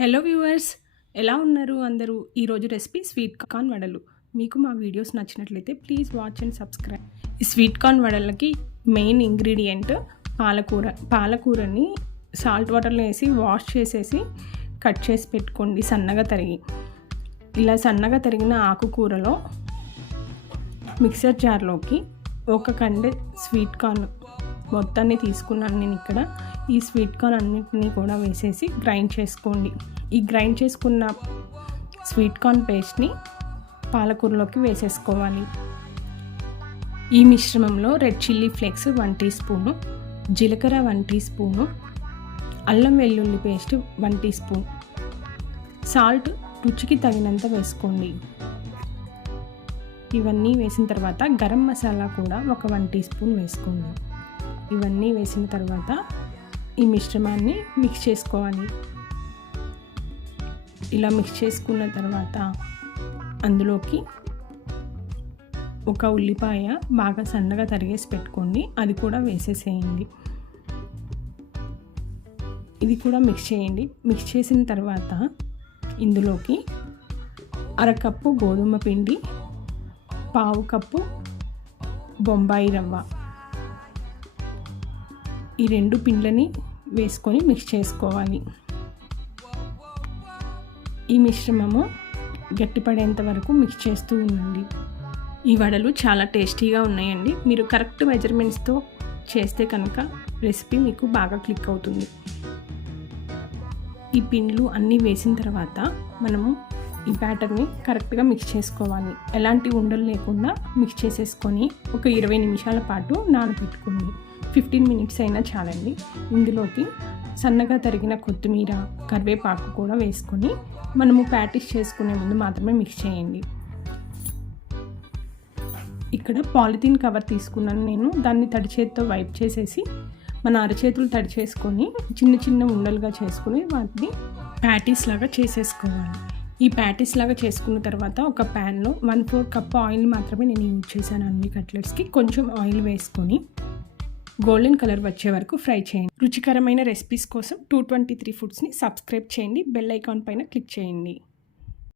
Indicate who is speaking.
Speaker 1: Hello viewers ఎలా ఉన్నారు అందరూ? ఈరోజు రెసిపీ స్వీట్ కార్న్ వడలు. మీకు మా వీడియోస్ నచ్చినట్లయితే ప్లీజ్ వాచ్ అండ్ సబ్స్క్రైబ్. ఈ స్వీట్ కార్న్ వడలకి మెయిన్ ఇంగ్రీడియంట్ పాలకూర. పాలకూరని సాల్ట్ వాటర్లో వేసి వాష్ చేసేసి కట్ చేసి పెట్టుకోండి సన్నగా తరిగి. ఇలా సన్నగా తరిగిన ఆకుకూరలో మిక్సర్ జార్లోకి ఒక కండె స్వీట్ కార్న్ మొత్తాన్ని తీసుకున్నాను నేను ఇక్కడ. ఈ స్వీట్ కార్న్ అన్నింటినీ కూడా వేసేసి గ్రైండ్ చేసుకోండి. ఈ గ్రైండ్ చేసుకున్న స్వీట్ కార్న్ పేస్ట్ని పాలకూరలోకి వేసేసుకోవాలి. ఈ మిశ్రమంలో red chilli flakes one teaspoon జీలకర్ర వన్ టీ స్పూను అల్లం వెల్లుల్లి paste one teaspoon. Salt రుచికి తగినంత వేసుకోండి. ఇవన్నీ వేసిన తర్వాత గరం మసాలా కూడా ఒక వన్ టీ స్పూన్ వేసుకోండి. ఇవన్నీ వేసిన తర్వాత ఈ మిశ్రమాన్ని మిక్స్ చేసుకోవాలి. ఇలా మిక్స్ చేసుకున్న తర్వాత అందులోకి ఒక ఉల్లిపాయ బాగా సన్నగా తరిగేసి పెట్టుకోండి. అది కూడా వేసేసేయండి. ఇది కూడా మిక్స్ చేయండి. మిక్స్ చేసిన తర్వాత ఇందులోకి అరకప్పు గోధుమ పిండి పావు కప్పు బొంబాయి రవ్వ. ఈ రెండు పిండ్లని వేసుకొని మిక్స్ చేసుకోవాలి. ఈ మిశ్రమము గట్టిపడేంత వరకు మిక్స్ చేస్తూ ఉండండి. ఈ వడలు చాలా టేస్టీగా ఉన్నాయండి. మీరు కరెక్ట్ మెజర్మెంట్స్తో చేస్తే కనుక రెసిపీ మీకు బాగా క్లిక్ అవుతుంది. ఈ పిండ్లు అన్నీ వేసిన తర్వాత మనము ఈ బ్యాటర్ని కరెక్ట్గా మిక్స్ చేసుకోవాలి. ఎలాంటి ఉండలు లేకుండా మిక్స్ చేసేసుకొని ఒక ఇరవై నిమిషాల పాటు నానబెట్టుకోండి. ఫిఫ్టీన్ మినిట్స్ అయినా చాలండి. ఇందులోకి సన్నగా తరిగిన కొత్తిమీర కరివేపాకు కూడా వేసుకొని మనము ప్యాటిస్ చేసుకునే ముందు మాత్రమే మిక్స్ చేయండి. ఇక్కడ పాలిథీన్ కవర్ తీసుకున్నాను నేను. దాన్ని తడి చేతితో వైప్ చేసేసి మన అరచేతులు తడి చేసుకొని చిన్న చిన్న ఉండలుగా చేసుకుని వాటిని ప్యాటీస్ లాగా చేసేసుకోవాలి. ఈ ప్యాటీస్ లాగా చేసుకున్న తర్వాత ఒక ప్యాన్లో వన్ ఫోర్ కప్ ఆయిల్ మాత్రమే నేను యూజ్ చేశాను అన్ని కట్లెట్స్కి కొంచెం ఆయిల్ వేసుకొని గోల్డెన్ కలర్ వచ్చే వరకు ఫ్రై చేయండి. రుచికరమైన రెసిపీస్ కోసం టూ ట్వంటీ త్రీ ఫుడ్స్ని సబ్స్క్రైబ్ చేయండి. బెల్ ఐకాన్ పైన క్లిక్ చేయండి.